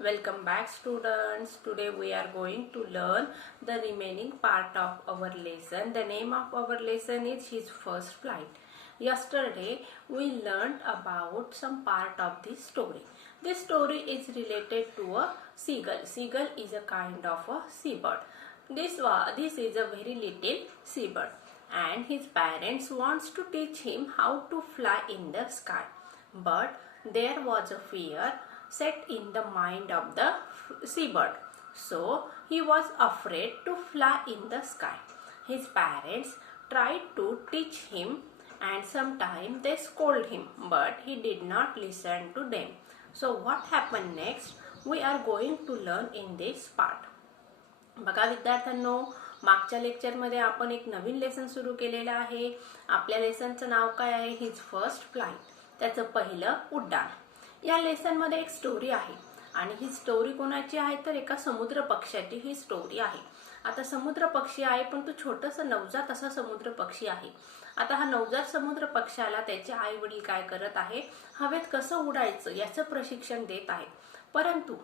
Welcome back students. Today we are going to learn the remaining part of our lesson. The name of our lesson is His First Flight. Yesterday we learned about some part of this story. This story is related to a seagull. Seagull is a kind of a seabird. This is a very little seabird and his parents wants to teach him how to fly in the sky. But there was a fear set in the mind of the seabird. So he was afraid to fly in the sky. His parents tried to teach him and sometimes they scolded him, but he did not listen to them. So what happened next? We are going to learn in this part. बघा विद्यार्थ्यांनो, मागच्या लेक्चरमध्ये आपण एक नवीन lesson सुरू केलेलं आहे. आपल्या लेसनचं नाव काय आहे? His first flight. त्याचं पहिलं उड्डाण. या लेसन मध्ये एक स्टोरी आहे आणि ही स्टोरी कोणाची आहे तर एका समुद्र पक्ष्याची ही स्टोरी आहे. आता समुद्र पक्षी आहे पण तो छोटासा नवजात असा समुद्र पक्षी आहे. आता हा नवजात समुद्र पक्षाला त्याचे आई वडील काय करत आहे, हवेत कसं उडायचं याचं प्रशिक्षण देत आहेत. परंतु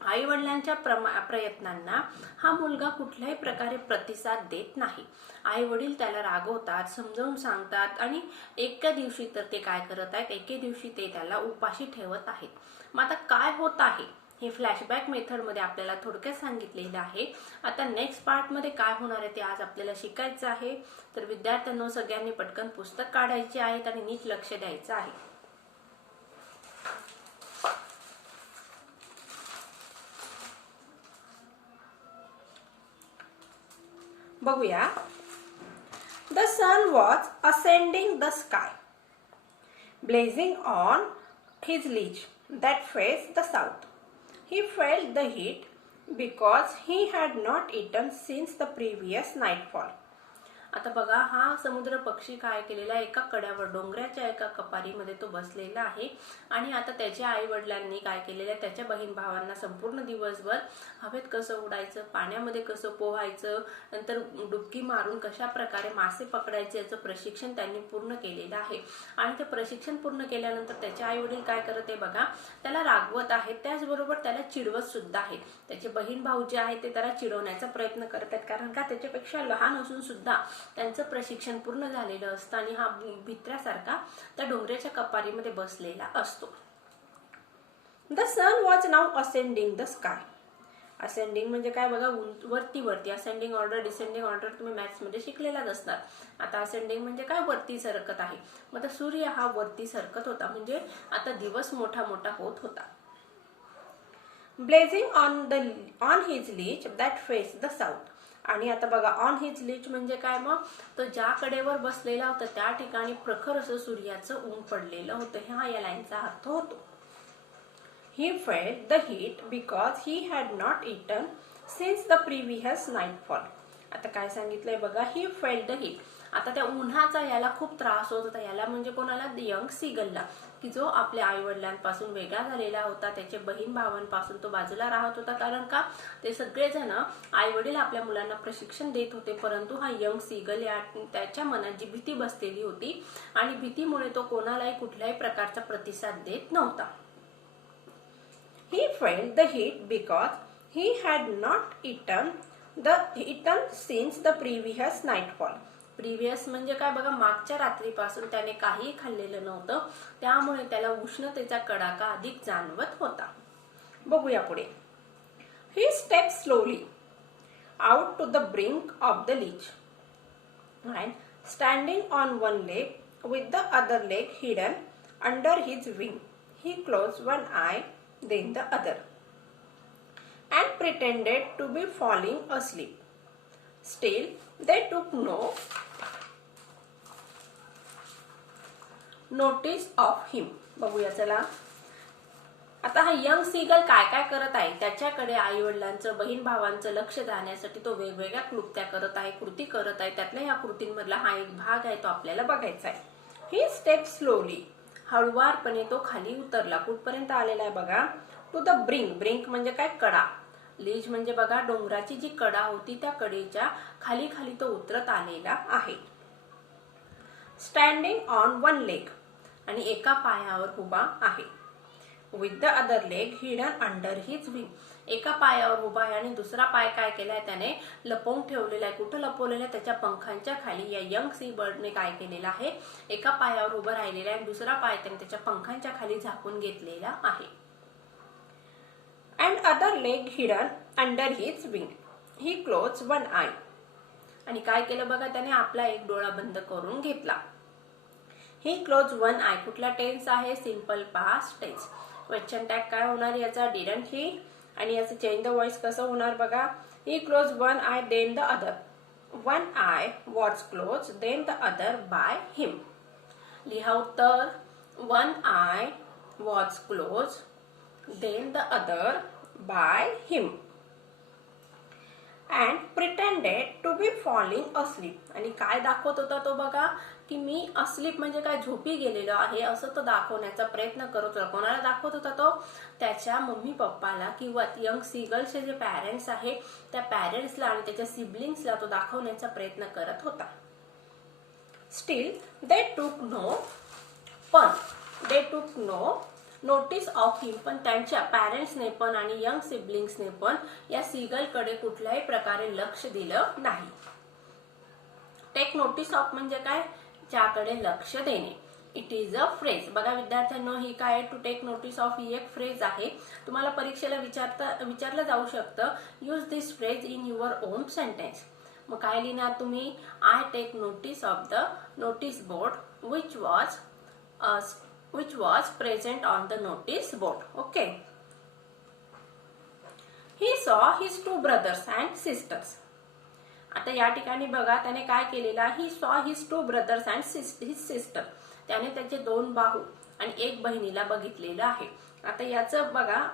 आई वडिलांच्या प्रयत्नांना हा मुलगा कुठल्याही प्रकारे प्रतिसाद देत नाही. आई वडील त्याला रागवतात, समजावून सांगतात आणि एका दिवशी तर ते काय करत आहेत, एके दिवशी ते त्याला उपाशी ठेवत आहेत. मग आता काय होत आहे हे फ्लॅशबॅक मेथड मध्ये आपल्याला थोडक्यात सांगितलेलं आहे. आता नेक्स्ट पार्ट मध्ये काय होणार आहे ते आज आपल्याला शिकायचं आहे. तर विद्यार्थ्यांनो, सगळ्यांनी पटकन पुस्तक काढायचे आहेत आणि नीट लक्ष द्यायचं आहे. बघूया. The sun was ascending the sky, blazing on his ledge that faced the south. He felt the heat because he had not eaten since the previous nightfall. आता बघा, हा समुद्र पक्षी काय केलेला, एका कड्यावर डोंगराच्या एका कपारीमध्ये तो बसलेला आहे आणि आता त्याच्या आई वडिलांनी काय केलेलं आहे, त्याच्या बहीण भावांना संपूर्ण दिवसभर हवेत कसं उडायचं, पाण्यामध्ये कसं पोहायचं, नंतर डुबकी मारून कशा प्रकारे मासे पकडायचे याचं प्रशिक्षण त्यांनी पूर्ण केलेलं आहे. आणि ते प्रशिक्षण पूर्ण केल्यानंतर त्याचे आई वडील काय करत आहे बघा, त्याला रागवत आहेत, त्याचबरोबर त्याला चिडवत सुद्धा आहेत. त्याचे बहीण भाऊ जे आहेत ते त्याला चिडवण्याचा प्रयत्न करत आहेत, कारण का त्याच्यापेक्षा लहान असून सुद्धा त्यांचं प्रशिक्षण पूर्ण झालेलं असतं आणि हा भित्र्यासारखा त्या डोंगराच्या कपारीमध्ये बसलेला असतो. The sun was now ascending the sky. Ascending म्हणजे काय बघा, वरती वरती. असेंडिंग ऑर्डर, डिसेंडिंग ऑर्डर तुम्ही मॅथ्स मध्ये शिकलेलाच असतात. आता असेंडिंग म्हणजे काय, वरती सरकत आहे. मग सूर्य हा वरती सरकत होता, म्हणजे आता दिवस मोठा मोठा होत होता. Blazing on his ledge that face the south. आणि आता बघा, ऑन हिज लीच म्हणजे काय, मग तो ज्या कडेवर बसलेला होता त्या ठिकाणी प्रखर असं सूर्याचं ऊन पडलेलं होतं. हा या लाईनचा अर्थ होतो. He felt the heat because he had not eaten since the previous nightfall. आता काय सांगितलंय बघा, he felt the heat. आता त्या उन्हाचा याला खूप त्रास होत होता. याला म्हणजे कोणाला, यंग सीगलला, की जो आपल्या आई वडिलांपासून वेगळा झालेला होता, त्याचे बहीण भावांपासून तो बाजूला राहत होता. कारण का, ते सगळेजण आई वडील आपल्या मुलांना प्रशिक्षण देत होते, परंतु हा यंग सीगल त्याच्या मनात जी भीती बसलेली होती आणि भीतीमुळे तो कोणालाही कुठल्याही प्रकारचा प्रतिसाद देत नव्हता. He felt the heat because he had not eaten since the previous nightfall. Previous म्हणजे काय बघा, मागच्या रात्रीपासून त्याने काही खाल्लेलं नव्हतं, त्यामुळे त्याला उष्णतेचा कडाका अधिक जाणवत होता. बघूया पुढे. He stepped slowly out to the brink of the ledge and standing on one leg with the other leg hidden under his wing, he closed one eye then the other and pretended to be falling asleep. Still they took no notice of him. बघूया चला. आता हा young seagull काय काय करत आहे, त्याच्याकडे आई वडिलांचं, बहीण भावांचं लक्ष जाण्यासाठी तो वेगवेगळ्या कृत्या करत आहे, कृती करत आहे. त्यातल्या या कृतींमधला हा एक भाग आहे, तो आपल्याला बघायचा आहे. ही स्टेप स्लोली, हळुवारपणे तो खाली उतरला. कुठपर्यंत आलेला आहे बघा, टू द ब्रिंक. ब्रिंक म्हणजे काय, कडा. लीज म्हणजे बघा, डोंगराची जी कडा होती त्या कडेच्या खाली खाली तो उतरत आलेला आहे. स्टँडिंग ऑन वन लेग, आणि एका पायावर उभा आहे. with the other leg hidden under his wing. एका पायावर उभा आहे आणि दुसरा पाय काय केलाय त्याने लपवून ठेवलेला आहे. कुठं लपवलेला आहे? त्याच्या पंखांच्या खाली. या यंग सी बर्डने काय केलेलं आहे? एका पायावर उभं राहिलेला आहे आणि दुसरा पाय त्याने त्याच्या पंखांच्या खाली झाकून घेतलेला आहे. and other leg hidden under his wing. He closed one eye. आणि काय केलं बघा त्याने? आपला एक डोळा बंद करून घेतला. He closed one eye. कुठला टेन्स आहे? Simple past tense. Question tag काय होणार याचा? Didn't he. आणि याचं चेंज द व्हॉइस कसं होणार बघा? He closed one eye then the other. One eye was closed then the other by him. लिहा उत्तर. One eye was closed then the other by him and pretended to be falling asleep. आणि काय दाखवत होता तो बघा? की मी asleep म्हणजे काय? झोपी गेलेलो आहे असं तो दाखवण्याचा प्रयत्न करत होता. कोणाला दाखवत होता तो? त्याच्या मम्मी पप्पाला किंवा यंग सीगलचे जे पॅरेंट्स आहे त्या पॅरेंट्सला आणि त्याच्या सिबलिंग्सला तो दाखवण्याचा प्रयत्न करत होता. स्टील दे टूक नो नोटीस ऑफ हिम. पण त्यांच्या पॅरेंट्सने पण आणि यंग सिबलिंग्सने पण या सीगलकडे कुठल्याही प्रकारे लक्ष दिलं नाही. टेक नोटीस ऑफ म्हणजे काय? ज्याकडे लक्ष देणे. It is a phrase. बघा विद्यार्थ्यांनो, ही काय? टू टेक नोटीस ऑफ ही एक फ्रेज आहे. तुम्हाला परीक्षेला विचारलं जाऊ शकतं use this phrase in your own sentence. मग काय लिहिणार तुम्ही? I take notice of the notice board which was present on the notice board. Okay. He saw his two brothers and sisters. आता या ठिकाणी बघा त्याने काय केलेला? He saw his two brothers and his sister. त्याने त्याचे दोन भाऊ आणि एक बहिणीला बघितलेलं आहे. आता याचं बघा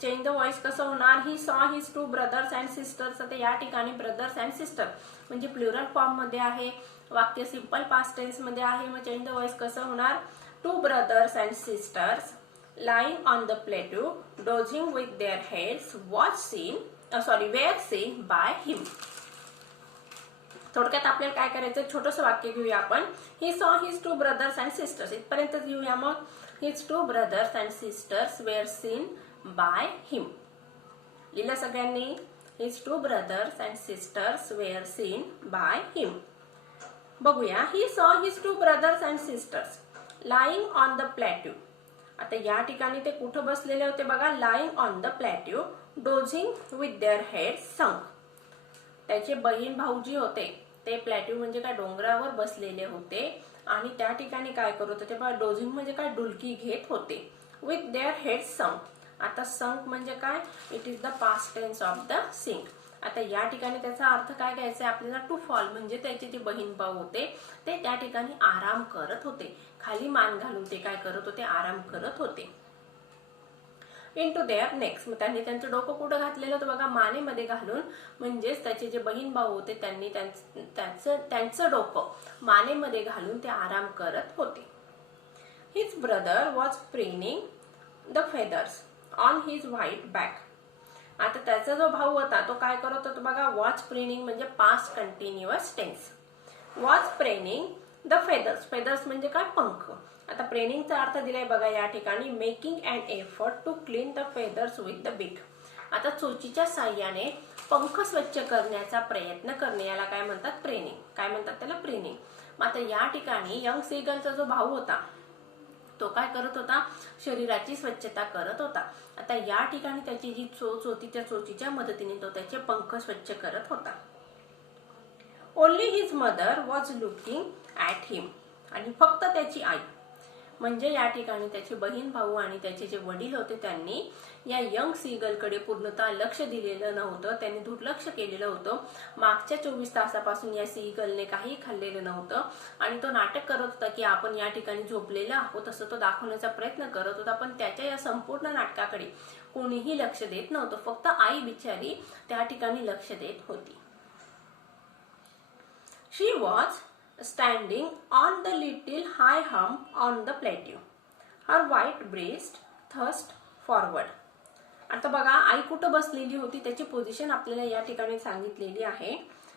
चेंज द व्हॉइस कसं होणार? He saw his two brothers and sisters. आता या ठिकाणी ब्रदर्स अँड सिस्टर म्हणजे प्लुरल फॉर्म मध्ये आहे. वाक्य सिंपल पास्ट टेन्स मध्ये आहे. मग चेंज द व्हॉइस कसं होणार? Two brothers and sisters lying on the plateau dozing with their heads were seen by him. थोडक्यात आपल्याला काय करायचं? छोटंसं वाक्य घेऊया आपण. He saw his two brothers and sisters. इथपर्यंत घेऊया मग. His two brothers and sisters were seen by him. लिहिलं सगळ्यांनी? His two brothers and sisters were seen by him. बघूया. He saw his two brothers and sisters lying on the plateau. आता या ठिकाणी ते कुठं बसलेले होते बघा? lying on the plateau dozing with their heads sunk. त्याचे बहीण भाऊ जी होते ते प्लॅट्यू म्हणजे काय? डोंगरावर बसलेले होते आणि त्या ठिकाणी काय करत होते बघा? डोझिंग म्हणजे काय? डुलकी घेत होते. with their heads sunk. आता संक म्हणजे काय? It is the past tense of the sink. आता या ठिकाणी त्याचा अर्थ काय घ्यायचा आपल्याला? टू फॉल म्हणजे त्याचे जे बहीण भाऊ होते ते त्या ठिकाणी आराम करत होते. खाली मान घालून ते काय करत होते? आराम करत होते. Into their next. मग त्यांनी त्यांचं डोकं कुठं घातलेलं होतं बघा? मानेमध्ये घालून. म्हणजेच त्याचे जे बहीण भाऊ होते त्यांनी त्यांचं डोकं मानेमध्ये घालून ते आराम करत होते. His brother was preening the feathers on his white back. आता त्याचा जो भाऊ होता तो काय करत होता बघा? वॉच प्रेनिंग म्हणजे past continuous tense. Was preening the feathers. Feathers म्हणजे काय? पंख. आता प्रेनिंगचा अर्थ दिलाय बघा या ठिकाणी. Making an effort to clean the feathers with the beak. आता चोचीच्या साह्याने पंख स्वच्छ करण्याचा प्रयत्न करणे याला काय म्हणतात? प्रेनिंग. काय म्हणतात त्याला? प्रेनिंग. मात्र या ठिकाणी यंग सीगलचा जो भाऊ होता तो काय करत होता? शरीराची स्वच्छता करत होता. आता या ठिकाणी त्याची जी चोच होती त्या चोचीच्या मदतीने तो त्याचे पंख स्वच्छ करत होता. Only his mother was looking at him. आणि फक्त त्याची आई म्हणजे या ठिकाणी त्याचे बहीण भाऊ आणि त्याचे जे वडील होते त्यांनी या यंग सीगलकडे पूर्णतः लक्ष दिलेलं नव्हतं. त्यांनी दुर्लक्ष केलेलं होतं. मागच्या 24 तासापासून या सीगलने काही खाल्लेलं नव्हतं आणि तो नाटक करत होता की आपण या ठिकाणी झोपलेला आहोत असं तो दाखवण्याचा प्रयत्न करत होता. पण त्याच्या या संपूर्ण नाटकाकडे कोणीही लक्ष देत नव्हतं. फक्त आई बिचारी त्या ठिकाणी लक्ष देत होती. शी was standing on the little high hump on the plateau. Her white breast thrust forward. आता बघा आई कुठं बसलेली होती त्याची पोझिशन आपल्याला या ठिकाणी सांगितलेली आहे.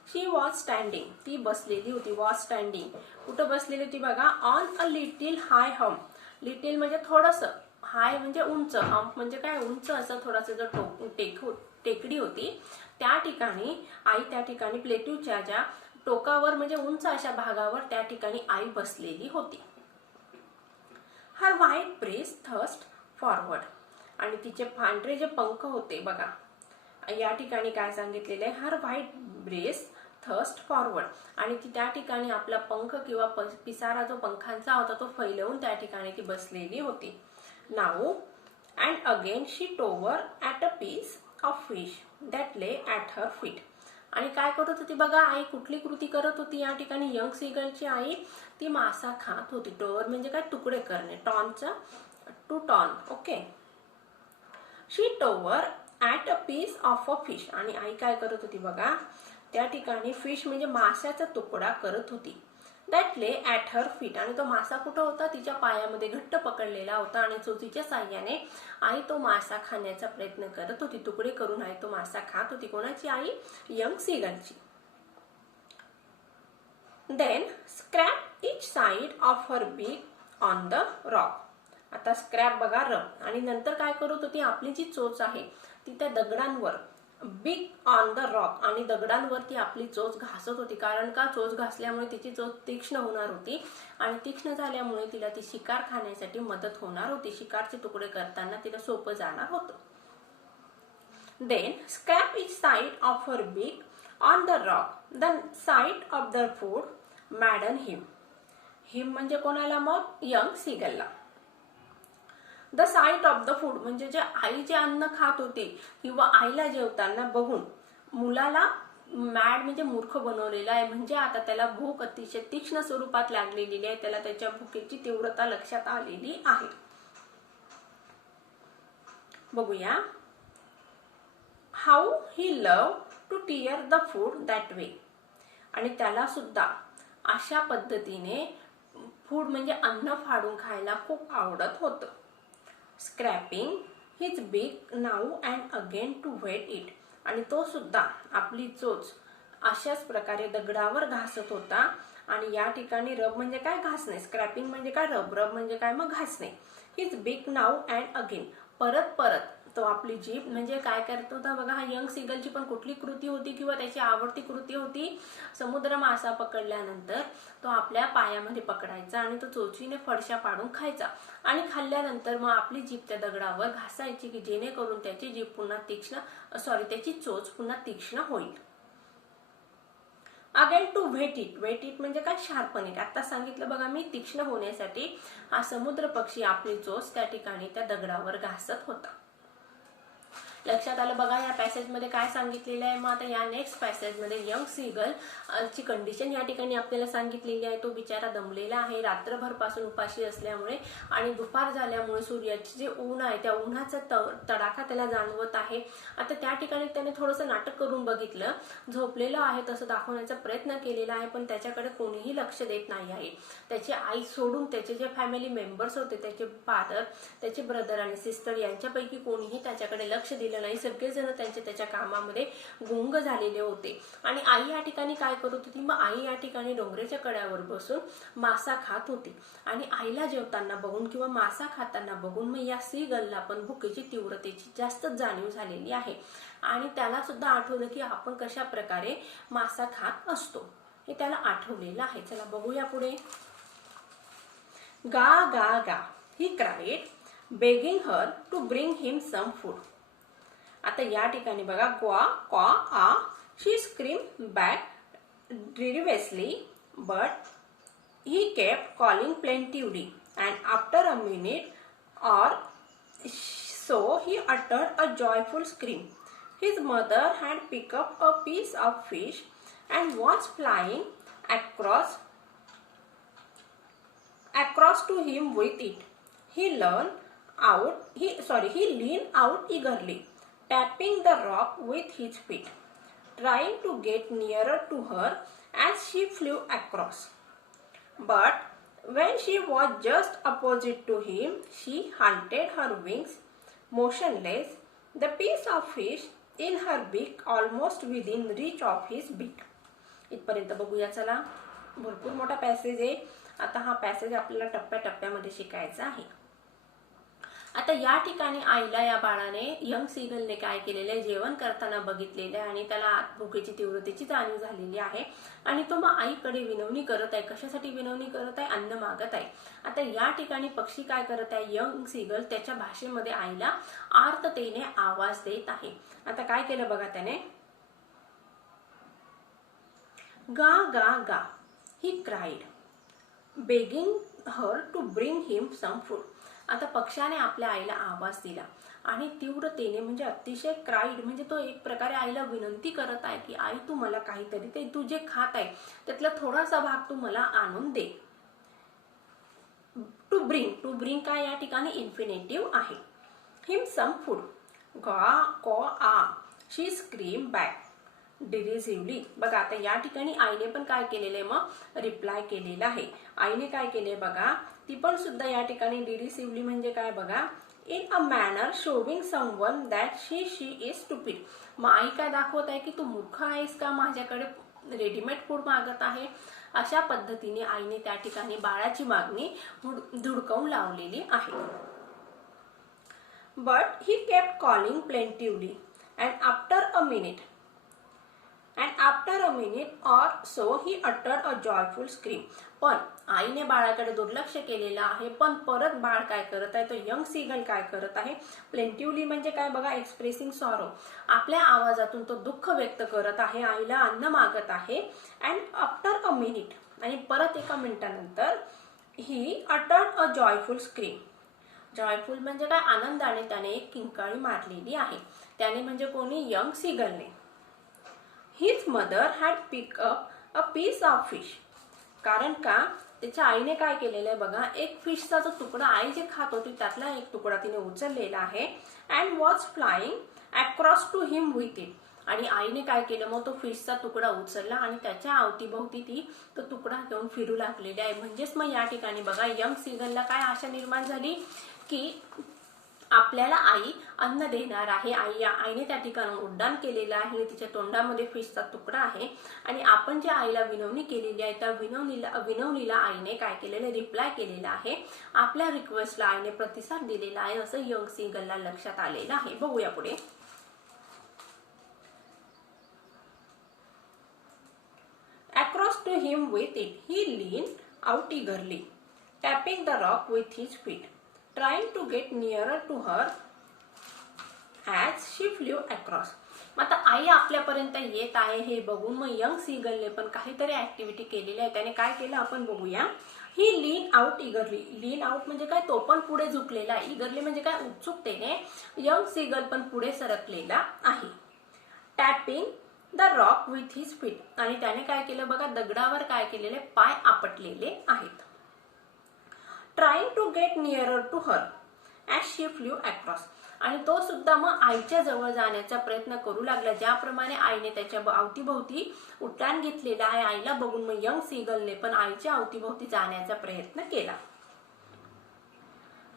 शी वॉज स्टँडिंग. ती बसलेली होती. Was standing. कुठं बसलेली होती बघा? On a little high hump. Little म्हणजे थोडंसं. हाय म्हणजे उंच, हम्प म्हणजे काय उंच असं थोडासा जो टेकडी होती त्या ठिकाणी आई त्या ठिकाणी प्लेट्यूच्या ज्या टोकावर म्हणजे उंच अशा भागावर त्या ठिकाणी आई बसलेली होती. हर व्हाईट ब्रेस्ट थर्स्ट फॉरवर्ड, आणि तिचे पांढरे जे पंख होते बघा, या ठिकाणी काय सांगितलेले आहे, हर व्हाईट ब्रेस्ट थर्स्ट फॉरवर्ड, आणि ती त्या ठिकाणी आपला पंख किंवा पिसारा जो पंखांचा होता तो फैलवून त्या ठिकाणी ती बसलेली होती. Now and again she tore at a piece of fish that lay at her feet. आणि काय करत होती बघा, आई कुठली कृती करत होती या ठिकाणी, यंग सीगलची आई ती मासा खात होती. टोवर म्हणजे काय, तुकडे करणे, टॉनचा to torn. Okay. She tore at a piece of a fish, आणि आई काय करत होती बघा, त्या ठिकाणी फिश म्हणजे माशाचा तुकडा करत होती. That lay at her feet, आणि तो मासा कुठं होता, तिच्या पायामध्ये घट्ट पकडलेला होता, आणि चोचीच्या साह्याने आई तो मासा खाण्याचा प्रयत्न करत होती. तुकडे करून आई तो मासा खात होती. कोणाची आई, यंग सीगलची. Then scrape each side of her beak on the rock. आता स्क्रॅप बघा रब, आणि नंतर काय करत होती, आपली जी चोच आहे ती त्या दगडांवर, बिग ऑन द रॉक, आणि दगडांवरती आपली चोच घासत होती. कारण का, चोच घासल्यामुळे तिची चोच तीक्ष्ण होणार होती, आणि तीक्ष्ण झाल्यामुळे तिला ती शिकार खाण्यासाठी मदत होणार होती. शिकारचे तुकडे करताना तिला सोपं जाणार होतं. Then scrape each side of her beak on the rock, the side of the food maddened him. Him म्हणजे कोणाला मग, यंग सीगलला. The sight of the food म्हणजे जे आई जे अन्न खात होती किंवा आईला जेवताना बघून मुलाला मॅड म्हणजे मूर्ख बनवलेला आहे. म्हणजे आता त्याला भूक अतिशय तीक्ष्ण स्वरूपात लागलेली आहे, त्याला त्याच्या भुकेची तीव्रता लक्षात आलेली आहे. बघूया. How he love to tear the food that way, आणि त्याला सुद्धा अशा पद्धतीने फूड म्हणजे अन्न फाडून खायला खूप आवडत होतं. Scraping his beak now and again to whet it, आणि तो सुद्धा आपली चोच अशाच प्रकारे दगडावर घासत होता. आणि या ठिकाणी रब म्हणजे काय, घासणे. स्क्रॅपिंग म्हणजे काय, रब. रब म्हणजे काय, मग घासणे. His beak now and again, परत परत तो आपली जीभ म्हणजे काय करत होता बघा. हा यंग सीगलची पण कुठली कृती होती किंवा त्याची आवडती कृती होती, समुद्र मासा पकडल्यानंतर तो आपल्या पायामध्ये पकडायचा आणि तो चोचीने फडशा पाडून खायचा, आणि खाल्ल्यानंतर मग आपली जीभ त्या दगडावर घासायची की जेणेकरून त्याची जीभ पुन्हा त्याची चोच पुन्हा तीक्ष्ण होईल. Again to whet it. Whet it म्हणजे काय, शार्पन इट. आता सांगितलं बघा मी, तीक्ष्ण होण्यासाठी हा समुद्र पक्षी आपली चोच त्या ठिकाणी त्या दगडावर घासत होता. लक्षात आलं बघा या पॅसेज मध्ये काय सांगितलेलं आहे. मग आता या नेक्स्ट पॅसेज मध्ये यंग सीगल ची कंडिशन या ठिकाणी आपल्याला सांगितलेली आहे. तो बिचारा दमलेला आहे रात्रभर पासून उपाशी असल्यामुळे, आणि दुपार झाल्यामुळे सूर्याचे जे ऊन आहे त्या उन्हाचा तडाखा त्याला जाणवत आहे. आता त्या ठिकाणी त्याने थोडंसं नाटक करून बघितलं, झोपलेलं आहे तसं दाखवण्याचा प्रयत्न केलेला आहे, पण त्याच्याकडे कोणीही लक्ष देत नाही आहे. त्याची आई सोडून त्याचे जे फॅमिली मेंबर्स होते, त्याचे फादर, त्याचे ब्रदर आणि सिस्टर यांच्यापैकी कोणीही त्याच्याकडे लक्ष दिलं नाही. सगळेजण त्याच्या कामामध्ये गुंग झालेले होते. आणि आई या ठिकाणी काय करत होती, मग आई या ठिकाणी डोंगराच्या कड्यावर बसून मासा खात होती. आणि आईला जेवताना बघून किंवा मासा खाताना बघून मग या सीगलला पण भुकेची तीव्रतेची जास्तच जाणीव झालेली आहे. आणि त्याला सुद्धा आठवलं की आपण कशा प्रकारे मासा खात असतो, हे त्याला आठवलेलं आहे. चला बघूया पुढे. गा गा गा he cried, begging her to bring him some food. आता या ठिकाणी बघा, क्वा क्वा आ, she scream back derisively, but he kept calling plaintively, and after a minute or so he uttered a joyful scream. His mother had picked up a piece of fish and was flying across to him with it. He leaned out eagerly, tapping the rock with his feet, trying to get nearer to her as she flew across. But when she was just opposite to him, she halted her wings, motionless, the piece of fish in her beak almost within reach of his beak. इथपर्यंत बघूया चला. भरपूर मोठा passage आहे. आता हा passage आपल्याला टप्प्याटप्प्यामध्ये शिकायचा आहे. आता या ठिकाणी आईला या बाळाने यंग सीगलने काय केलेलं आहे, जेवण करताना बघितलेलं आहे आणि त्याला भुकेची तीव्रतेची जाणीव झालेली आहे आणि तो मग आईकडे विनवणी करत आहे. कशासाठी विनवणी करत आहे? अन्न मागत आहे. आता या ठिकाणी पक्षी काय करत आहे, यंग सीगल त्याच्या भाषेमध्ये आईला आर्ततेने आवाज देत आहे. आता काय केलं बघा त्याने, गा गा गा he cried begging her to bring him some food. आता पक्षाने आपल्या आईला आवाज दिला आणि तीव्रतेने म्हणजे अतिशय क्राईड म्हणजे तो एक प्रकारे आईला विनंती करत आहे की आई तू मला काहीतरी, ते तू जे खात आहे त्यातला थोडासा भाग तू मला आणून दे. टू ब्रिंग काय या ठिकाणी इन्फिनेटिव्ह आहे. Him some food. गा को आ शी स्क्रीम बॅक डिरिसिव्हली. बघा आता या ठिकाणी आईने पण काय केलेलं आहे, मग रिप्लाय केलेला आहे. आईने काय केले बघा, ती पण सुद्धा या ठिकाणी डिरिसिव्हली म्हणजे काय बघा, in a manner showing someone that she is stupid. मग आई काय दाखवत आहे की तू मूर्ख आहेस का, माझ्याकडे रेडीमेड फूड मागत आहे. अशा पद्धतीने आईने त्या ठिकाणी बाळाची मागणी धुडकावून लावलेली आहे. But he kept calling plaintively and after a minute or so he uttered a joyful scream. पण आईने बाळाकडे दुर्लक्ष केलेलं आहे. पण परत बाळ काय करत आहे, तो यंग सीगल काय करत आहे, प्लेंटिव्हली म्हणजे काय बघा, एक्सप्रेसिंग सॉरो. आपल्या आवाजातून तो दुःख व्यक्त करत आहे, आईला अन्न मागत आहे. अँड आफ्टर अ मिनिट आणि परत एका मिनिटानंतर ही uttered a joyful scream. Joyful म्हणजे काय, आनंदाने त्याने एक किंकाळी मारलेली आहे. त्याने म्हणजे कोणी, यंग सीगलने. His mother had pick up a piece of fish. कारण का, त्याच्या आईने काय केलेलं आहे बघा, एक फिशचा जो तुकडा आई जे खात होती त्यातला एक तुकडा तिने उचललेला आहे. And was flying across to him with it. आणि आईने काय केलं, मग तो फिशचा तुकडा उचलला आणि त्याच्या अवतीभोवती ती तो तुकडा घेऊन फिरू लागलेला आहे. म्हणजेच मग या ठिकाणी बघा यंग सीगलला काय आशा निर्माण झाली की आपल्याला आई अन्न देणार आहे. आईने त्या ठिकाणी उड्डाण केलेलं आहे, तिच्या तोंडामध्ये फिशचा तुकडा आहे आणि आपण जे आईला विनवणी केलेली आहे त्या विनवणीला आईने काय केलेलं, रिप्लाय केलेला आहे. आपल्या रिक्वेस्टला आईने प्रतिसाद दिलेला आहे असं यंग सीगलला लक्षात आलेलं आहे. बघूया पुढे. Across to him with it, he leaned out eagerly, tapping the rock with his feet, trying to get nearer to her as she flew across. आता आई आपल्यापर्यंत येत आहे हे बघून मग यंग सीगलने पण काहीतरी ऍक्टिव्हिटी केलेली आहे. त्याने काय केलं आपण बघूया. He lean out eagerly. Lean out म्हणजे काय, तो पण पुढे झुकलेला आहे. इगरली म्हणजे काय, उत्सुकतेने. यंग सीगल पण पुढे सरकलेला आहे. Tapping the rock with his feet. आणि त्याने काय केलं बघा, दगडावर काय केलेले, पाय आपटलेले आहेत. Trying to get nearer to her as she flew across. आणि तो सुद्धा मग आईच्या जवळ जाण्याचा प्रयत्न करू लागला. ज्याप्रमाणे आईने त्याच्या अवतीभोवती उड्डाण घेतलेला आहे, आईला बघून मग यंग सीगलने पण आईच्या अवतीभोवती जाण्याचा प्रयत्न केला.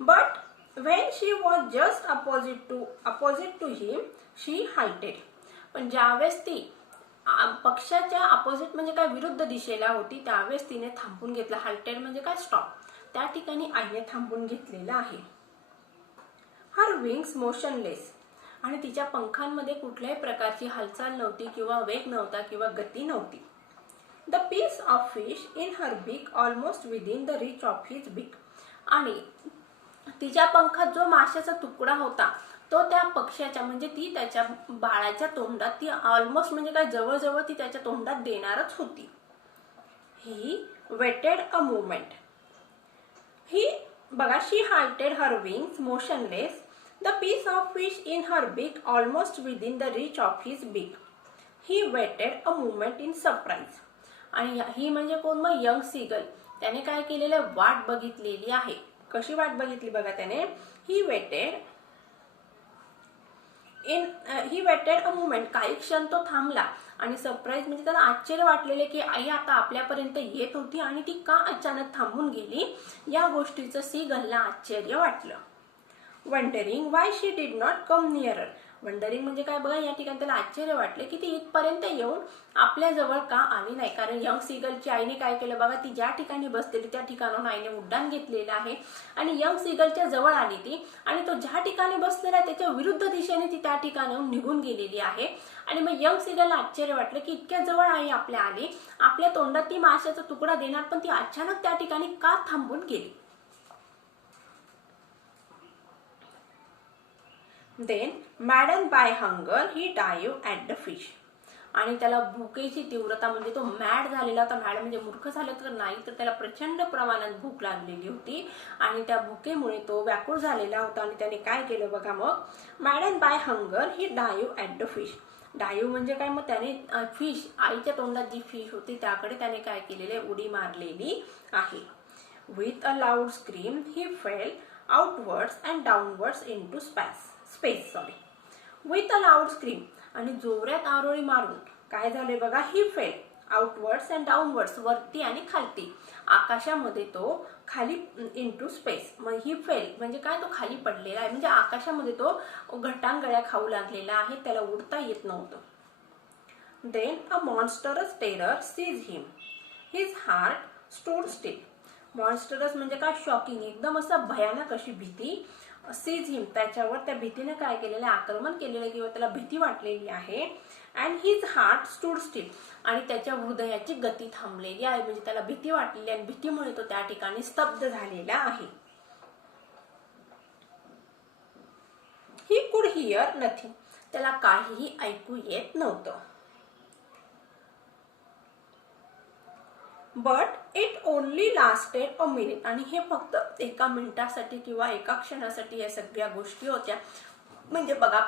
But when she was just opposite to him she halted. पण ज्यावेळेस ती पक्षाच्या अपोजिट म्हणजे काय, विरुद्ध दिशेला होती, त्यावेळेस तिने थांबून घेतला. हाल्टेड म्हणजे काय, स्टॉप. त्या ठिकाणी आईने थांबून घेतलेला आहे. हर विंग्स मोशनलेस. आणि तिच्या पंखांमध्ये कुठल्याही प्रकारची हालचाल नव्हती किंवा वेग नव्हता किंवा गती नव्हती. The piece of fish in her beak almost within the reach of his beak. आणि तिच्या पंखात जो माशाचा तुकडा होता तो त्या पक्ष्याच्या म्हणजे ती त्याच्या बाळाच्या तोंडात, ती ऑलमोस्ट म्हणजे काय, जवळजवळ ती त्याच्या तोंडात देणारच होती. ही वेटेड अ मोमेंट. ही बघा, she halted her wings motionless. The piece of fish in her beak almost within the reach of his beak. He waited a moment in surprise. आणि ही म्हणजे कोण, मग यंग सीगल. त्याने काय केलेलं, वाट बघितलेली आहे. कशी वाट बघितली बघा त्याने. ही वेटेड अ मोमेंट. काही क्षण तो थांबला आणि सरप्राईज म्हणजे त्याला आश्चर्य वाटलेले की आई आता आपल्यापर्यंत येत होती आणि ती का अचानक थांबून गेली, या गोष्टीचं सीगलला आश्चर्य वाटलं. Wondering Y she did not come nearer. Wondering म्हणजे काय बघा, या ठिकाणी त्याला आश्चर्य वाटले की ती इथपर्यंत येऊन आपल्या जवळ का आली नाही. कारण यंग सीगलची आईने काय केलं बघा, ती ज्या ठिकाणी बसलेली त्या ठिकाणाहून आईने उड्डाण घेतलेलं आहे आणि यंग सीगलच्या जवळ आली ती आणि तो ज्या ठिकाणी बसलेला आहे त्याच्या विरुद्ध दिशेने ती त्या ठिकाणाहून निघून गेलेली आहे. आणि मग यंग सीगलला आश्चर्य वाटलं की इतक्या जवळ आई आपल्या आली, आपल्या तोंडात ती माशाचा तुकडा देणार, पण ती अचानक त्या ठिकाणी का थांबून गेली. Then, maddened by hunger, he dived at the fish. आणि त्याला भुकेची तीव्रता म्हणजे तो मॅड झालेला होता. मॅड म्हणजे मूर्ख झाला तर नाही, तर त्याला प्रचंड प्रमाणात भूक लागलेली होती आणि त्या भुकेमुळे तो व्याकुळ झालेला होता. आणि त्याने काय केलं बघा, मग maddened by hunger he dived at the fish. Dive म्हणजे काय, मग त्याने फिश, आईच्या तोंडात जी फिश होती त्याकडे त्याने काय केलेले, उडी मारलेली आहे. With a loud scream he fail outwards and downwards into space. With a loud scream आणि जोरात आरोळी मारून काय झाले बघा, ही फेल आउटवर्ड्स अँड डाऊनवर्ड्स, वरती आणि खालती आकाशामध्ये तो खाली इनटू स्पेस. मग ही फेल म्हणजे काय, तो खाली पडलेला आहे म्हणजे आकाशामध्ये तो घटांगळ्या खाऊ लागलेला आहे, त्याला उडता येत नव्हतं. Then a monstrous terror seized him, his heart stood still. Monstrous म्हणजे काय, शॉकिंग, एकदम असं भयानक अशी भीती. सीज हिम त्याच्यावर, त्या भीतीने काय केलेलं, आक्रमण केलेलं किंवा त्याला भीती वाटलेली आहे. And his heart stood still आणि त्याच्या हृदयाची गती थांबलेली आहे म्हणजे त्याला भीती वाटलेली आणि भीतीमुळे तो त्या ठिकाणी स्तब्ध झालेला आहे. ही कुड हिअर नथिंग, त्याला काहीही ऐकू येत नव्हतं. But it only lasted a minute, आणि हे फक्त एका मिनिटासाठी किंवा एका क्षणासाठी या सगळ्या गोष्टी होत्या. म्हणजे बघा,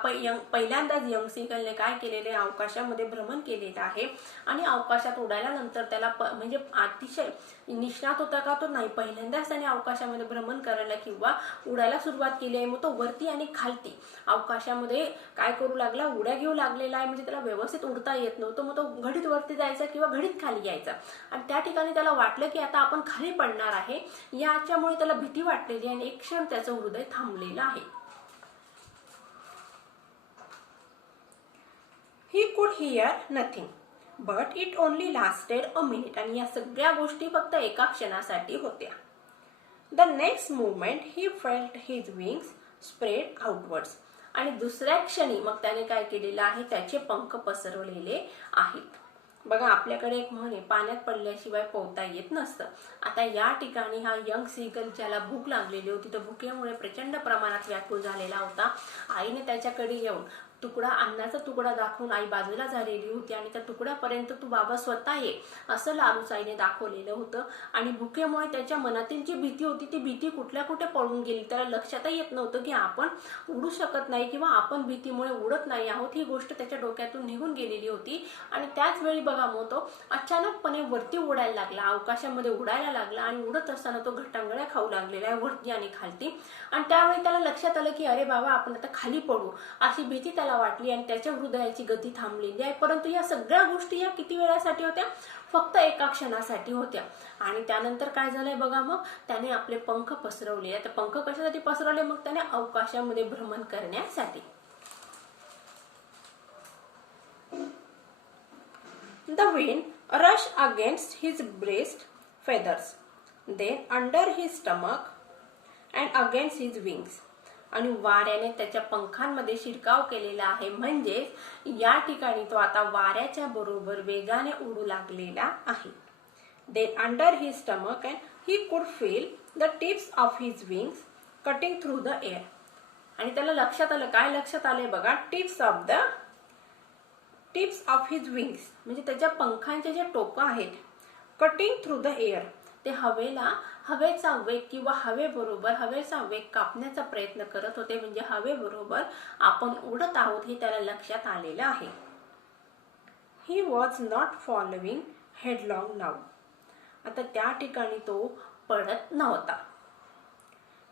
पहिल्यांदाच यंग सीगलने काय केलेले, अवकाशामध्ये भ्रमण केलेलं आहे आणि अवकाशात उडायला नंतर त्याला म्हणजे अतिशय निष्णात होता का तो नाही, पहिल्यांदाच त्याने अवकाशामध्ये भ्रमण करायला किंवा उडायला सुरुवात केली आहे. मग तो वरती आणि खालती अवकाशामध्ये काय करू लागला, उड्या घेऊ लागलेला आहे म्हणजे त्याला व्यवस्थित उडता येत नव्हतं. मग तो घडीत वरती जायचा किंवा घडीत खाली यायचा आणि त्या ठिकाणी त्याला वाटलं की आता आपण खाली पडणार आहे. याच्यामुळे त्याला भीती वाटलेली आणि एक क्षण त्याचं हृदय थांबलेलं आहे. He could hear nothing, but it only lasted a minute. आणि या सगळ्या गोष्टी फक्त एका क्षणासाठी होत्या. The next moment he felt his wings spread outwards. आणि दुसऱ्या क्षणी मग त्याने काय केलेलं आहे, त्याचे पंख पसरवलेले आहेत. बघा, आपल्याकडे एक म्हण आहे, पाण्यात पडल्याशिवाय पोहता येत नसतं. आता या ठिकाणी हा यंग सीगल ज्याला भूक लागलेली होती, तर भुकेमुळे प्रचंड प्रमाणात व्याकुळ झालेला होता. आईने त्याच्याकडे येऊन तुकडा, अन्नाचा तुकडा दाखवून आई बाजूला झालेली होती आणि त्या तुकड्यापर्यंत तू बाबा स्वतः ये असं लालूच आईने दाखवलेलं होतं. आणि भुकेमुळे त्याच्या मनातील जी भीती होती ती भीती कुठल्या कुठे पळून गेली. त्याला लक्षातही येत नव्हतं की आपण उडू शकत नाही किंवा आपण भीतीमुळे उडत नाही आहोत, ही गोष्ट त्याच्या डोक्यातून निघून गेलेली होती. आणि त्याच वेळी बघा, मग तो अचानकपणे वरती उडायला लागला, अवकाशामध्ये उडायला लागला आणि उडत असताना तो घटांगळ्या खाऊ लागलेला आहे वरती आणि खालती. आणि त्यावेळी त्याला लक्षात आलं की अरे बाबा, आपण आता खाली पडू, अशी भीती त्याला वाटली आणि त्याच्या हृदयाची गती थांबलेली आहे. परंतु या सगळ्या गोष्टी या किती वेळासाठी होत्या, फक्त एका क्षणासाठी होत्या. आणि त्यानंतर काय झालंय बघा, मग त्याने आपले पंख पसरवले. आता पंख कशासाठी पसरवले, मग त्याने अवकाशामध्ये भ्रमण करण्यासाठी. The wind rushed against his breast feathers, then under his stomach and against his wings. आणि वाऱ्याने त्याच्या पंखांमध्ये शिरकाव केलेला आहे, म्हणजे या ठिकाणी तो आता वाऱ्याच्या बरोबर वेगाने उडू लागलेला आहे. Then under his stomach and he could feel the tips of his wings cutting through the air. आणि त्याला लक्षात आलं, काय लक्षात आलंय बघा, टिप्स ऑफ हिज विंग्स म्हणजे त्याच्या पंखांचे जे टोकं आहेत, कटिंग थ्रू द एअर, ते हवेचा वेग किंवा हवेचा वेग कापण्याचा प्रयत्न करत होते. म्हणजे हवेबरोबर आपण उडत आहोत हे त्याला लक्षात आलेलं आहे. He was not falling headlong now. आता त्या ठिकाणी तो पडत नव्हता.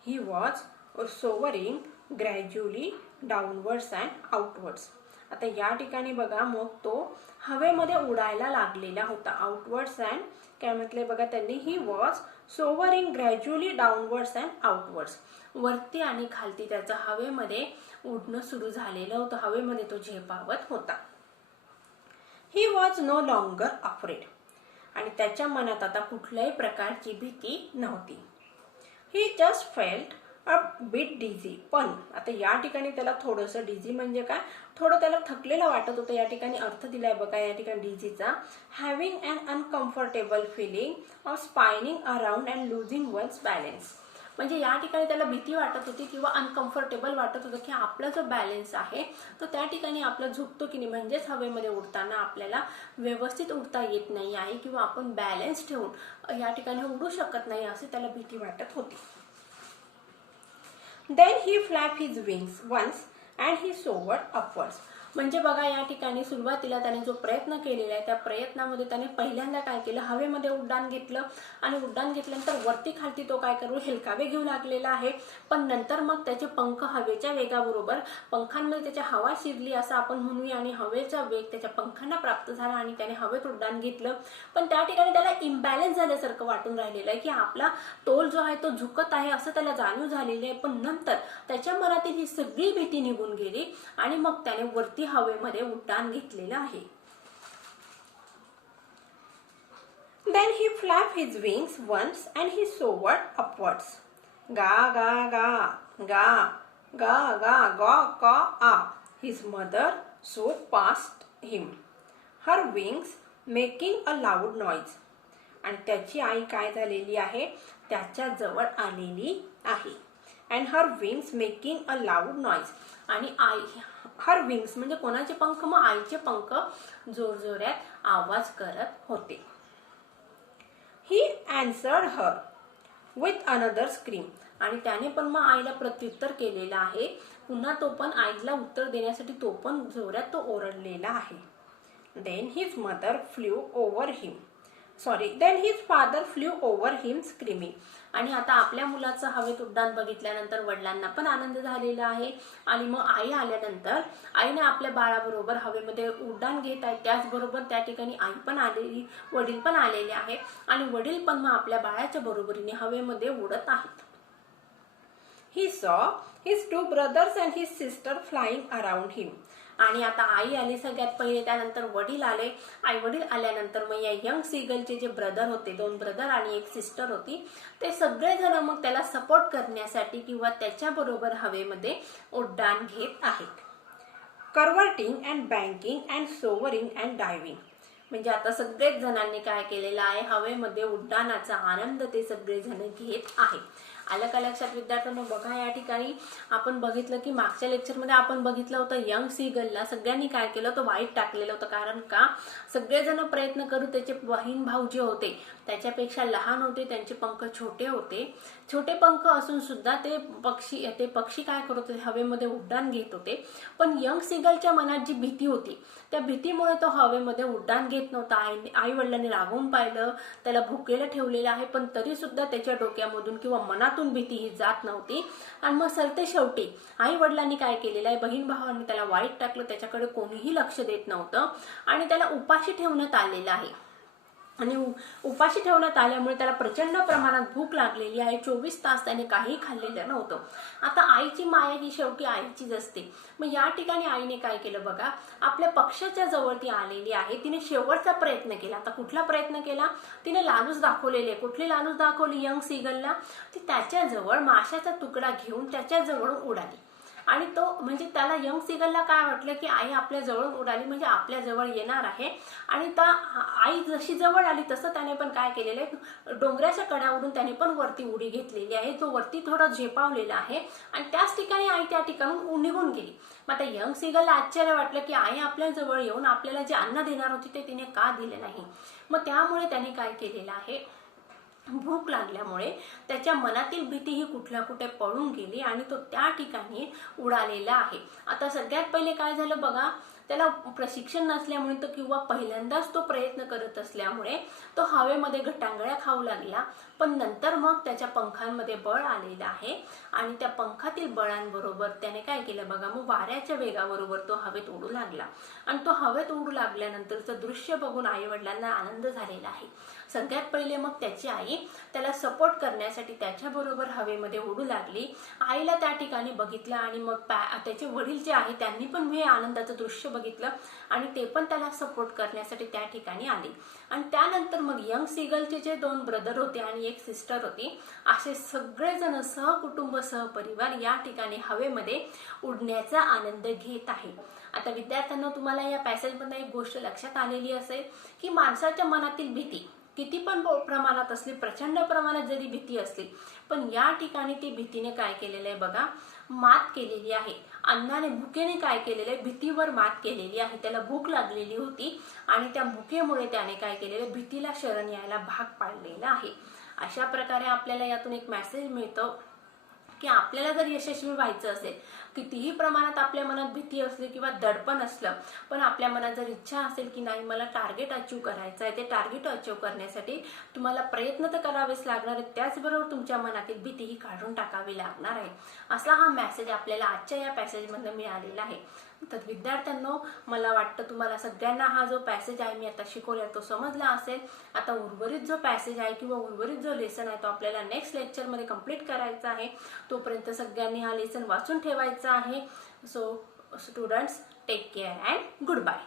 He was soaring gradually downwards and outwards. आता या ठिकाणी बघा मग तो हवेमध्ये उडायला लागलेला होता. आउटवर्ड्स अँड काय म्हटले बघा त्यांनी, he was soaring gradually downwards and outwards. वरती आणि खालती त्याचं हवेमध्ये उडणं सुरू झालेलं होतं, हवेमध्ये तो झेपावत होता. He was no longer afraid. आणि त्याच्या मनात आता कुठल्याही प्रकारची भीती नव्हती. He just felt a bit dizzy. पण आता या ठिकाणी त्याला थोडंसं डिझी म्हणजे काय, थोडं त्याला थकलेलं वाटत होतं. या ठिकाणी अर्थ दिलाय बघा या ठिकाणी डिझीचा, having an uncomfortable feeling of spinning around and losing one's balance. म्हणजे या ठिकाणी त्याला भीती वाटत होती किंवा अनकम्फर्टेबल वाटत होतं की आपला जो बॅलन्स आहे तो त्या ठिकाणी आपला झुकतो की नाही, म्हणजेच हवेमध्ये उडताना आपल्याला व्यवस्थित उडता येत नाही आहे किंवा आपण बॅलन्स ठेवून या ठिकाणी उडू शकत नाही असे त्याला भीती वाटत होती. Then he flapped his wings once and he soared upwards. म्हणजे बघा या ठिकाणी सुरुवातीला त्याने जो प्रयत्न केलेला आहे त्या प्रयत्नामध्ये त्याने पहिल्यांदा काय केलं, हवेमध्ये उड्डाण घेतलं आणि उड्डाण घेतल्यानंतर वरती खालती तो काय करू हेलकावे घेऊ लागलेला आहे. पण नंतर मग त्याचे पंख हवेच्या वेगाबरोबर पंखांमध्ये त्याच्या हवा शिरली असं आपण म्हणूया आणि हवेचा वेग त्याच्या पंखांना प्राप्त झाला आणि त्याने हवेत उड्डाण घेतलं. पण त्या ठिकाणी त्याला इम्बॅलन्स झाल्यासारखं वाटून राहिलेलं आहे की आपला तोल जो आहे तो झुकत आहे असं त्याला जाणीव झालेली आहे. पण नंतर त्याच्या मनातील ही सगळी भीती निघून गेली आणि मग त्याने वरती हवेमध्ये उड्डाण घेतलेलं आहे. Then he flapped his wings once and he soared upwards. Ga ga ga ga ga ga ga ga ah. His mother soared past him, her wings making a loud noise. आणि त्याची आई काय झालेली आहे, त्याच्या जवळ आलेली आहे. And her wings making a loud noise. आणि आई हर विंग्स म्हणजे कोणाचे पंख, मग आईचे पंख जोरजोरात आवाज करत होते. ही answered her with another scream. आणि त्याने पण मग आईला प्रत्युत्तर केलेलं आहे. पुन्हा तो पण आईला उत्तर देण्यासाठी तो पण जोरात तो ओरडलेला आहे. Then his mother flew over him. Then his father flew over him screaming. आणि आता आपल्या मुलाचं हवेत उड्डाण बघितल्यानंतर वडिलांना पण आनंद झालेला आहे आणि मग आई आल्यानंतर आईने आपल्या बाळाबरोबर हवेमध्ये उड्डाण घेत आहे. त्याचबरोबर त्या ठिकाणी आई पण आलेली, वडील पण आलेले आहे आणि वडील पण मग आपल्या बाळाच्या बरोबरीने हवेमध्ये उडत आहेत. He saw his two brothers and his sister flying around him. आणि आता आई आली सगळ्यात पहिले, त्यानंतर वडील आले. आई वडील आल्यानंतर मग या यंग सीगलचे जे ब्रदर होते, 2 ब्रदर आणि एक सिस्टर होती, ते सगळेजण मग त्याला सपोर्ट करण्यासाठी किंवा त्याच्याबरोबर हवेमध्ये उड्डाण घेत आहेत. Curveting and banking and soaring and diving. म्हणजे आता सगळेच जणांनी काय केलेलं आहे, हवेमध्ये उड्डाणाचा आनंद ते सगळेजण घेत आहेत. आलं का लक्षात विद्यार्थ्यांनो? बघा या ठिकाणी आपण बघितलं की मागच्या लेक्चरमध्ये आपण बघितलं होतं यंग सीगलला सगळ्यांनी काय केलं, तो वाईट टाकलेलं होतं. कारण का सगळेजण प्रयत्न करू, त्याचे बहीण भाऊ जे होते त्याच्यापेक्षा लहान होते, त्यांचे पंख छोटे होते. छोटे पंख असून सुद्धा ते पक्षी काय करत होते, हवेमध्ये उड्डाण घेत होते. पण यंग सीगलच्या मनात जी भीती होती त्या भीतीमुळे तो हवेमध्ये उड्डाण घेत नव्हता. आई वडिलांनी रागवून पाहिलं, त्याला भुकेलं ठेवलेलं आहे, पण तरी सुद्धा त्याच्या डोक्यामधून किंवा मनातून भीती ही जात नव्हती. आणि मग सरते शेवटी आई वडिलांनी काय केलेलं आहे, बहीण भावांनी त्याला वाईट टाकलं, त्याच्याकडे कोणीही लक्ष देत नव्हतं आणि त्याला उपाशी ठेवण्यात आलेलं आहे. आणि उपाशी ठेवण्यात आल्यामुळे त्याला प्रचंड प्रमाणात भूक लागलेली आहे. 24 तास त्याने काही खाल्लेलं नव्हतं. आता आईची माया ही शेवटी आईचीच असते. मग या ठिकाणी आईने काय केलं बघा, आपल्या पक्षाच्या जवळ ती आलेली आहे, तिने शेवटचा प्रयत्न केला. आता कुठला प्रयत्न केला, तिने लालूच दाखवलेले. कुठली लालूच दाखवली यंग सीगलला, ती त्याच्याजवळ माशाचा तुकडा घेऊन त्याच्याजवळ उडाली. आणि तो म्हणजे त्याला यंग सीगलला काय वाटलं की आई आपल्या जवळ उडाली म्हणजे आपल्या जवळ येणार आहे. आणि त्या आई जशी जवळ आली तसं त्याने पण काय केलेलं आहे, डोंगराच्या कड्यावरून त्याने पण वरती उडी घेतलेली आहे. तो वरती थोडा झेपावलेला आहे आणि त्याच ठिकाणी आई त्या ठिकाणून निघून गेली. मग आता यंग सीगलला आश्चर्य वाटलं की आई आपल्या जवळ येऊन आपल्याला जे अन्न देणार होती ते तिने का दिले नाही. मग त्यामुळे त्याने काय केलेलं आहे, भूक लागल्यामुळे त्याच्या मनातील भीती ही कुठल्या कुठे पळून गेली आणि तो त्या ठिकाणी उडालेला आहे. आता सगळ्यात पहिले काय झालं बघा, त्याला प्रशिक्षण नसल्यामुळे तो किंवा पहिल्यांदाच तो प्रयत्न करत असल्यामुळे तो हवेमध्ये गटांगळ्या खाऊ लागला, पण नंतर मग त्याच्या पंखांमध्ये बळ आलेलं आहे आणि त्या पंखातील बळांबरोबर त्याने काय केलं बघा, मग वाऱ्याच्या वेगाबरोबर तो हवेत उडू लागला आणि तो हवेत उडू लागल्यानंतरचं दृश्य बघून आई वडिलांना आनंद झालेला आहे. सगळ्यात पहिले मग त्याची आई त्याला सपोर्ट करण्यासाठी त्याच्याबरोबर हवेमध्ये उडू लागली. आईला त्या ठिकाणी बघितलं आणि मग त्याचे वडील जे आहे त्यांनी पण हे आनंदाचं दृश्य बघितलं आणि ते पण त्याला सपोर्ट करण्यासाठी त्या ठिकाणी आले. आणि त्यानंतर मग यंग सीगलचे जे 2 ब्रदर होते आणि एक सिस्टर होती, असे सगळेजण सहकुटुंब सहपरिवार या ठिकाणी हवेमध्ये उडण्याचा आनंद घेत आहे. आता विद्यार्थ्यांना तुम्हाला या पॅसेजमधून एक गोष्ट लक्षात आलेली असेल की माणसाच्या मनातील भीती किती पण प्रमाणात असली, प्रचंड प्रमाणात जरी भीती असली, पण या ठिकाणी ती भीतीने काय केलेलं आहे बघा, मात केलेली आहे. अन्नाने भुकेने काय केलेलं आहे, भीतीवर मात केलेली आहे. त्याला भूक लागलेली होती आणि त्या भुकेमुळे त्याने काय केलेलं, भीतीला शरण यायला भाग पाडलेलं आहे. अशा प्रकारे आपल्याला यातून एक मेसेज मिळतो की आपल्याला जर यशस्वी व्हायचं असेल, कितीही प्रमाणात आपल्या मनात भीती असली किंवा दडपण असलं, पण आपल्या मनात जर इच्छा असेल की नाही मला टार्गेट अचीव करायचं आहे, ते टार्गेट अचीव करण्यासाठी तुम्हाला प्रयत्न तर करावेच लागणार आहे, त्याचबरोबर तुमच्या मनातील भीतीही काढून टाकावी लागणार आहे. असा हा मेसेज आपल्याला आजच्या या पॅसेजमधून मिळालेला आहे. तर विद्यार्थ्यांनो, मला वाटतं तुम्हाला सगळ्यांना हा जो पॅसेज आहे मी आता शिकवला तो समजला असेल. आता उर्वरित जो पॅसेज आहे किंवा उर्वरित जो लेसन आहे तो आपल्याला नेक्स्ट लेक्चरमध्ये कंप्लीट करायचा आहे. तोपर्यंत सगळ्यांनी हा लेसन वाचून ठेवायचा आहे. So students, take care and good bye.